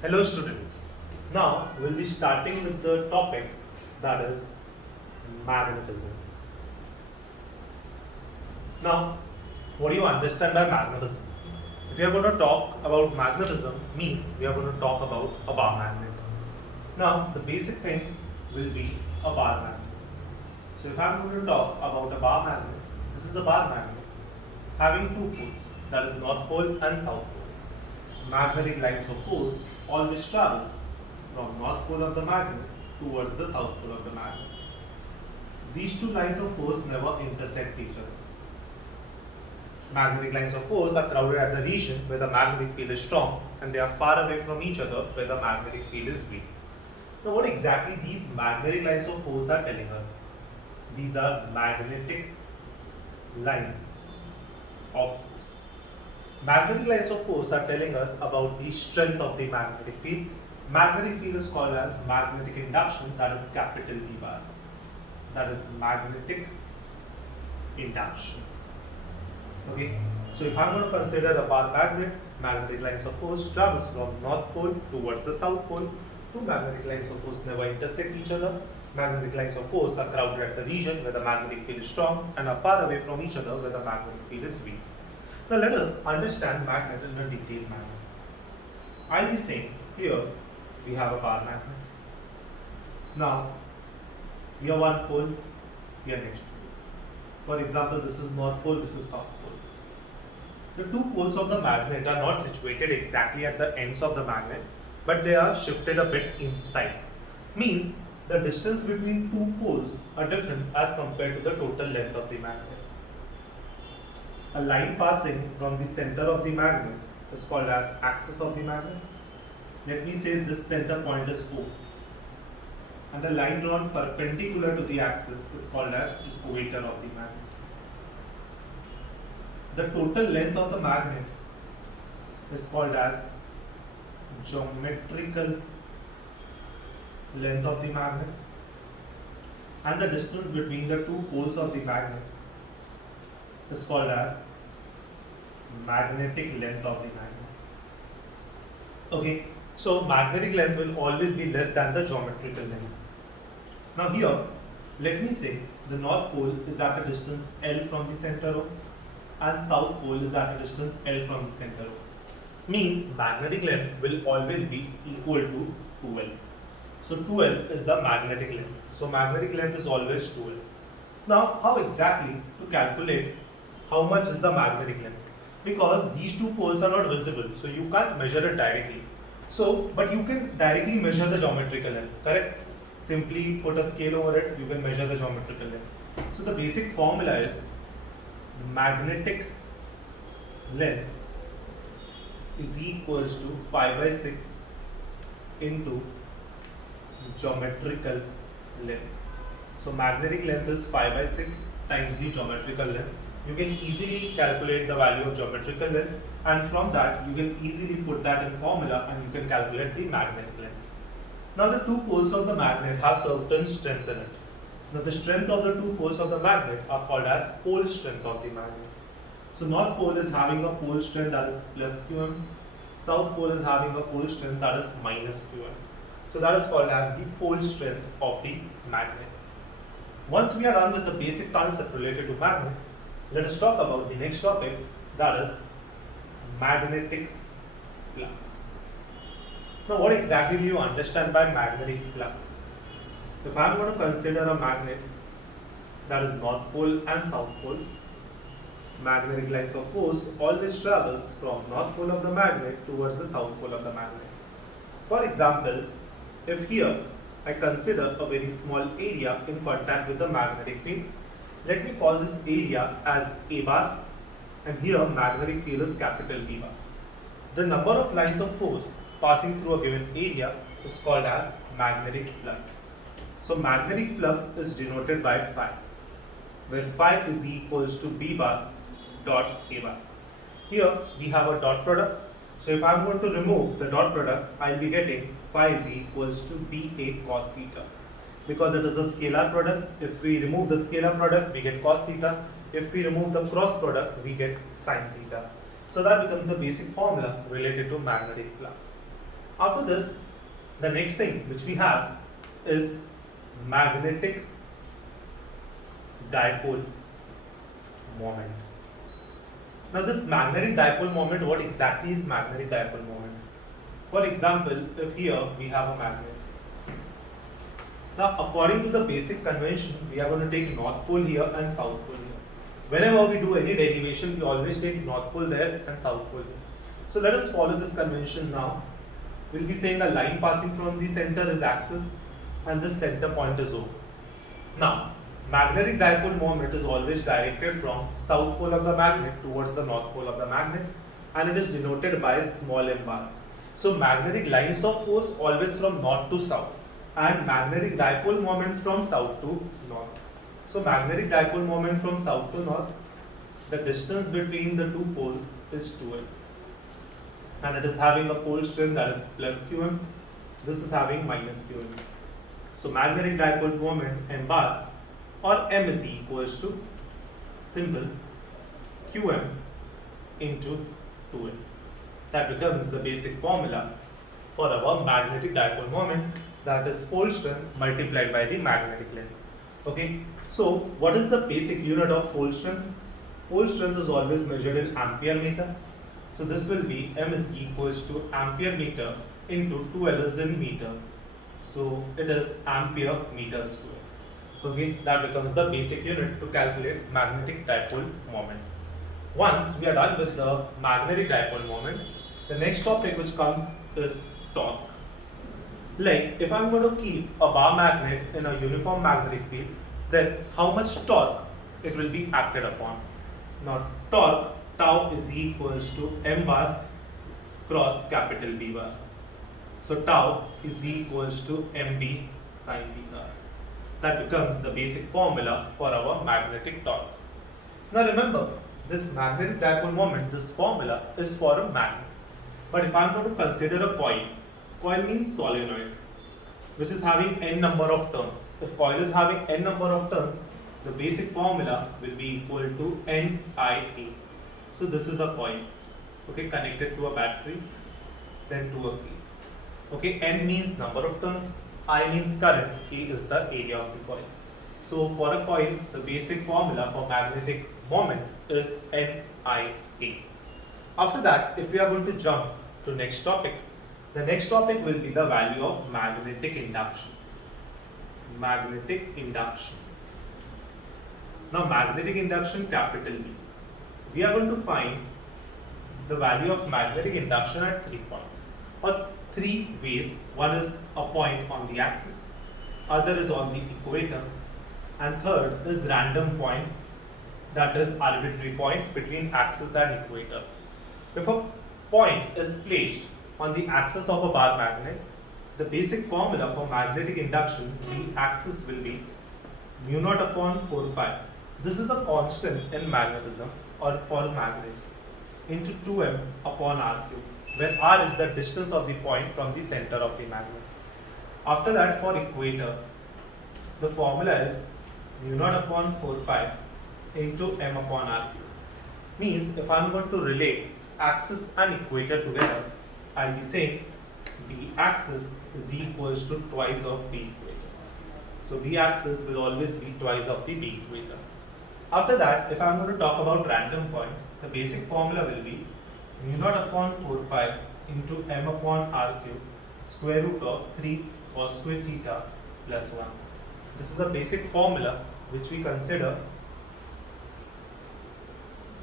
Hello students. Now we'll be starting with the topic that is magnetism. Now, what do you understand by magnetism? If we are going to talk about magnetism, means we are going to talk about a bar magnet. Now, the basic thing will be a bar magnet. So if I'm going to talk about a bar magnet, this is a bar magnet having two poles, that is north pole and south pole. Magnetic lines of force always travels from north pole of the magnet towards the south pole of the magnet. These two lines of force never intersect each other. Magnetic lines of force are crowded at the region where the magnetic field is strong, and they are far away from each other where the magnetic field is weak. Now, what exactly these magnetic lines of force are telling us? These are magnetic lines of force. Magnetic lines of force are telling us about the strength of the magnetic field. Magnetic field is called as magnetic induction, that is capital B bar. That is magnetic induction. Okay, so if I'm going to consider a bar magnet, magnetic lines of force travels from north pole towards the south pole. Two magnetic lines of force never intersect each other. Magnetic lines of force are crowded at the region where the magnetic field is strong and are far away from each other where the magnetic field is weak. Now let us understand magnet in a detailed manner. I'll be saying here we have a bar magnet. Now we are one pole, we are next pole. For example, this is north pole, this is south pole. The two poles of the magnet are not situated exactly at the ends of the magnet, but they are shifted a bit inside. Means the distance between two poles are different as compared to the total length of the magnet. A line passing from the center of the magnet is called as axis of the magnet. Let me say this center point is O. And a line drawn perpendicular to the axis is called as equator of the magnet. The total length of the magnet is called as geometrical length of the magnet, and the distance between the two poles of the magnet is called as magnetic length of the magnet. Okay, so magnetic length will always be less than the geometrical length. Now here, let me say the north pole is at a distance L from the center O and south pole is at a distance L from the center O. Means magnetic length will always be equal to 2L. So 2L is the magnetic length. So magnetic length is always 2L. Now how exactly to calculate how much is the magnetic length? Because these two poles are not visible, so you can't measure it directly. So, but you can directly measure the geometrical length, correct? Simply put a scale over it, you can measure the geometrical length. So the basic formula is magnetic length is equals to 5 by 6 into geometrical length. So magnetic length is 5 by 6 times the geometrical length. You can easily calculate the value of geometrical length, and from that you can easily put that in formula and you can calculate the magnetic length. Now the two poles of the magnet have certain strength in it. Now the strength of the two poles of the magnet are called as pole strength of the magnet. So north pole is having a pole strength that is plus Qm, south pole is having a pole strength that is minus Qm. So that is called as the pole strength of the magnet. Once we are done with the basic concept related to magnet, let us talk about the next topic, that is magnetic flux. Now what exactly do you understand by magnetic flux? If I am going to consider a magnet that is north pole and south pole, magnetic lines of force always travels from north pole of the magnet towards the south pole of the magnet. For example, if here I consider a very small area in contact with the magnetic field, let me call this area as A bar, and here magnetic field is capital B bar. The number of lines of force passing through a given area is called as magnetic flux. So magnetic flux is denoted by phi, where phi is equals to B bar dot A bar. Here we have a dot product. So if I am going to remove the dot product, I will be getting phi is equals to BA cos theta. Because it is a scalar product, if we remove the scalar product, we get cos theta. If we remove the cross product, we get sin theta. So that becomes the basic formula related to magnetic flux. After this, the next thing which we have is magnetic dipole moment. Now this magnetic dipole moment, what exactly is magnetic dipole moment? For example, if here we have a magnet. Now according to the basic convention, we are going to take north pole here and south pole here. Whenever we do any derivation, we always take north pole there and south pole here. So let us follow this convention now. We'll be saying a line passing from the center is axis and this center point is O. Now, magnetic dipole moment is always directed from south pole of the magnet towards the north pole of the magnet, and it is denoted by small m bar. So magnetic lines of force always from north to south, and magnetic dipole moment from south to north. So magnetic dipole moment from south to north, the distance between the two poles is 2m, and it is having a pole strength that is plus qm. This is having minus qm. So magnetic dipole moment m bar or m is equals to simple qm into 2m. That becomes the basic formula for our magnetic dipole moment, that is pole strength multiplied by the magnetic length. Okay, so what is the basic unit of pole strength? Pole strength is always measured in ampere meter. So this will be m is equals to ampere meter into 2L is in meter. So it is ampere meter square. Okay, that becomes the basic unit to calculate magnetic dipole moment. Once we are done with the magnetic dipole moment, the next topic which comes is torque. Like if I'm going to keep a bar magnet in a uniform magnetic field, then how much torque it will be acted upon. Now torque tau is equals to m bar cross capital B bar. So tau is equals to mb sin theta. That becomes the basic formula for our magnetic torque. Now remember, this magnetic dipole moment, this formula is for a magnet. But if I am going to consider a coil means solenoid, which is having n number of turns. If coil is having n number of turns, the basic formula will be equal to NIA. So this is a coil, okay, connected to a battery, then to a key. Okay, N means number of turns, I means current, A is the area of the coil. So for a coil, the basic formula for magnetic moment is NIA. After that, if we are going to jump to next topic, the next topic will be the value of magnetic induction. Magnetic induction. Now magnetic induction capital B. We are going to find the value of magnetic induction at 3 points or 3 ways. One is a point on the axis, other is on the equator, and third is random point, that is arbitrary point between axis and equator. If a point is placed on the axis of a bar magnet, the basic formula for magnetic induction, the axis will be mu naught upon 4 pi. This is a constant in magnetism or for magnet into 2m upon r cube, where r is the distance of the point from the center of the magnet. After that, for equator, the formula is mu naught upon 4 pi into m upon r cube. Means if I am going to relate axis and equator together, I will be saying B axis is equals to twice of B equator. So B axis will always be twice of the B equator. After that, if I am going to talk about random point, the basic formula will be mu naught upon 4 pi into m upon r cube square root of 3 cos square theta plus 1. This is the basic formula which we consider.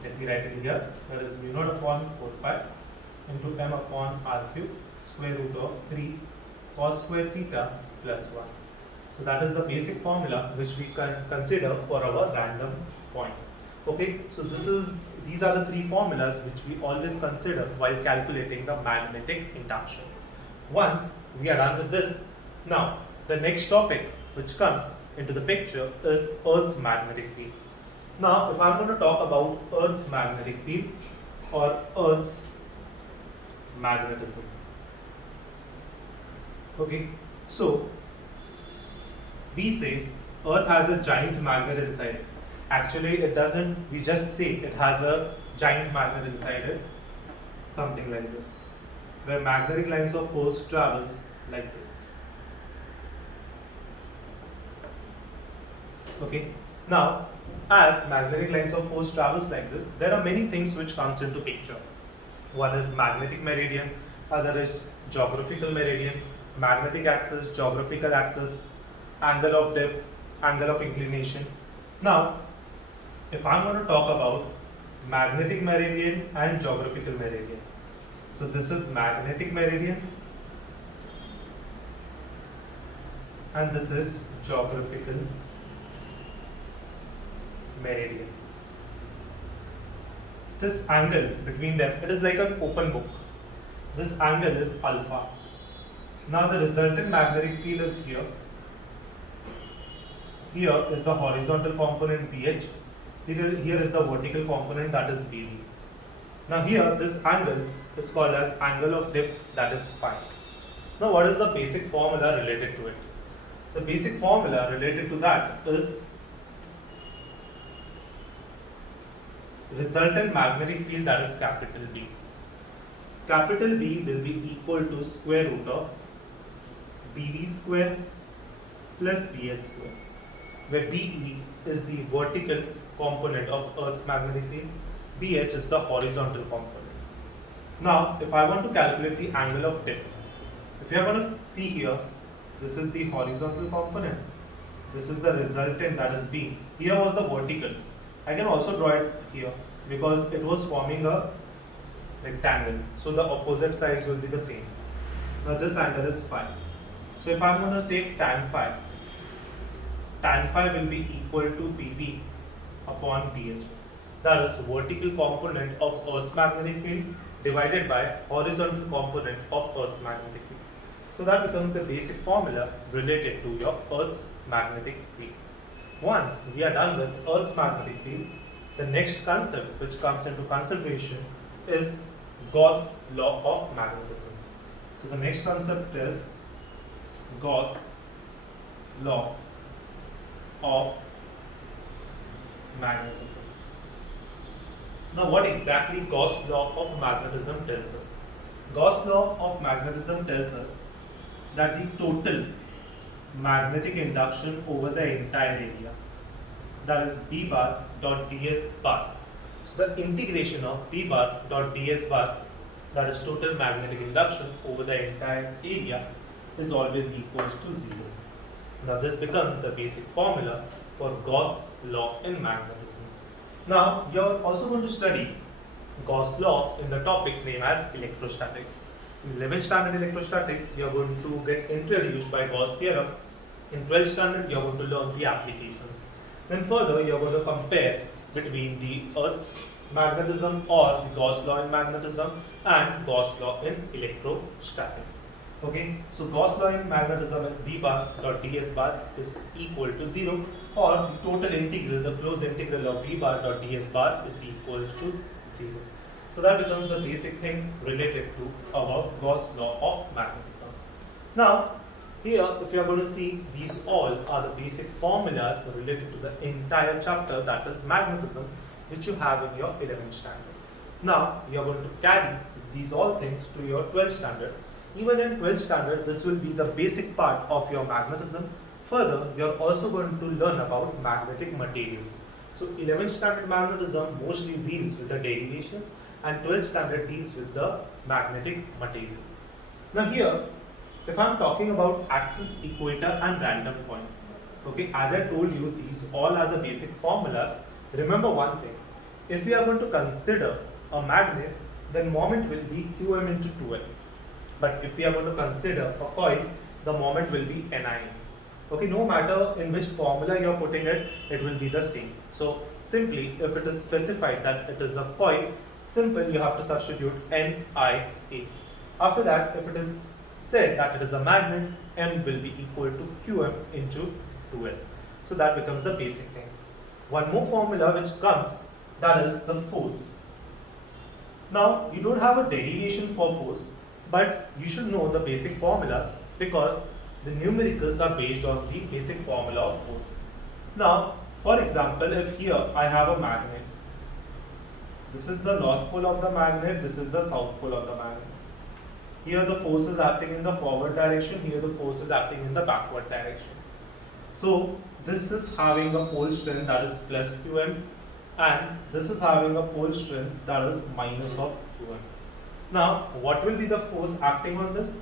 Let me write it here. That is mu naught upon 4 pi into m upon r cube square root of 3 cos square theta plus 1. So that is the basic formula which we can consider for our random point. Okay, so these are the 3 formulas which we always consider while calculating the magnetic induction. Once we are done with this, now the next topic which comes into the picture is Earth's magnetic field. Now if I am going to talk about Earth's magnetic field or Earth's magnetism. Okay, so we say Earth has a giant magnet inside it. Actually it doesn't, we just say it has a giant magnet inside it, something like this. where magnetic lines of force travels like this. Okay. Now, as magnetic lines of force travels like this, there are many things which comes into picture. One is magnetic meridian, other is geographical meridian, magnetic axis, geographical axis, angle of dip, angle of inclination. Now, if I'm going to talk about magnetic meridian and geographical meridian, so this is magnetic meridian and this is geographical meridian. This angle between them, it is like an open book. This angle is alpha. Now the resultant magnetic field is here. Here is the horizontal component BH. Here is the vertical component, that is BV. Now here this angle is called as angle of dip, that is phi. Now what is the basic formula related to it? The basic formula related to that is resultant magnetic field, that is capital B. Capital B will be equal to square root of BV square plus BS square, where BE is the vertical component of Earth's magnetic field, BH is the horizontal component. Now, if I want to calculate the angle of dip, if you are going to see here, this is the horizontal component, this is the resultant, that is B. Here was the vertical. I can also draw it here because it was forming a rectangle, so the opposite sides will be the same. Now this angle is phi. So if I am going to take tan phi will be equal to PV upon BH. That is vertical component of Earth's magnetic field divided by horizontal component of Earth's magnetic field. So that becomes the basic formula related to your Earth's magnetic field. Once we are done with Earth's magnetic field, the next concept which comes into consideration is Gauss law of magnetism. So the next concept is Gauss law of magnetism. Now what exactly Gauss law of magnetism tells us? Gauss law of magnetism tells us that the total magnetic induction over the entire area, that is B bar dot ds bar. So the integration of B bar dot ds bar, that is total magnetic induction over the entire area, is always equals to 0. Now this becomes the basic formula for Gauss law in magnetism. Now you are also going to study Gauss law in the topic named as electrostatics. In 11th standard electrostatics, you are going to get introduced by Gauss theorem. In 12th standard, you are going to learn the applications. Then further, you are going to compare between the Earth's magnetism or the Gauss law in magnetism and Gauss law in electrostatics. Okay, so Gauss law in magnetism is B bar dot ds bar is equal to 0, or the total integral, the closed integral of B bar dot ds bar is equal to 0. So that becomes the basic thing related to our Gauss law of magnetism. Now, here if you are going to see, these all are the basic formulas related to the entire chapter, that is magnetism, which you have in your 11th standard. Now, you are going to carry these all things to your 12th standard. Even in 12th standard, this will be the basic part of your magnetism. Further, you are also going to learn about magnetic materials. So 11th standard magnetism mostly deals with the derivations, and 12th standard deals with the magnetic materials. Now here, if I am talking about axis, equator and random point, okay, as I told you, these all are the basic formulas. Remember one thing, if we are going to consider a magnet, then moment will be Qm into 2L. But if we are going to consider a coil, the moment will be Ni. Okay, no matter in which formula you are putting it, it will be the same. So simply, if it is specified that it is a coil, simple, you have to substitute Nia. After that, if it is said that it is a magnet, M will be equal to Qm into 2L. So that becomes the basic thing. One more formula which comes, that is the force. Now, you don't have a derivation for force, but you should know the basic formulas because the numericals are based on the basic formula of force. Now, for example, if here I have a magnet, this is the north pole of the magnet, this is the south pole of the magnet. Here the force is acting in the forward direction, here the force is acting in the backward direction. So this is having a pole strength that is plus Qm, and this is having a pole strength that is minus of Qm. Now what will be the force acting on this?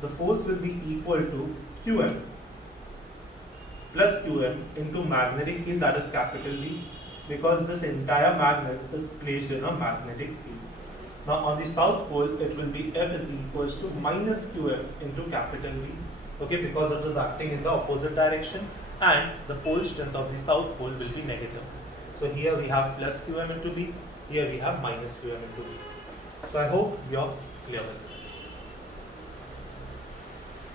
The force will be equal to Qm plus Qm into magnetic field, that is capital B, because this entire magnet is placed in a magnetic field. Now on the south pole it will be F is equals to minus Qm into capital B, okay, because it is acting in the opposite direction and the pole strength of the south pole will be negative. So here we have plus Qm into B, here we have minus Qm into B. So I hope you are clear with this.